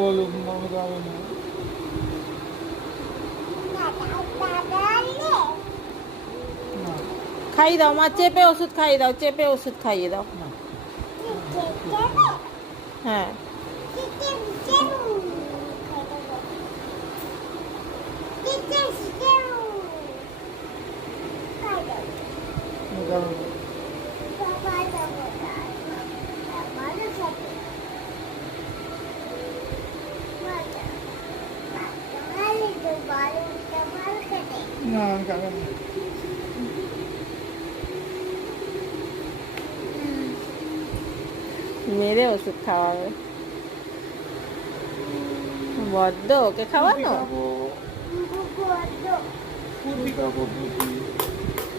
বলুক মনে যাবে না। না, খাইয়ে দাও মা, চেপে ওষুধ খাইয়ে দাও, চেপে ওষুধ খাইয়ে দাও। না। হ্যাঁ, যাবে না। না, যাবে না। মেরে ওষুধ খাওয়াবে। বড্ড ওকে ফুটি খাওয়ানো। খাবো, ফুটি খাবো, ফুটি।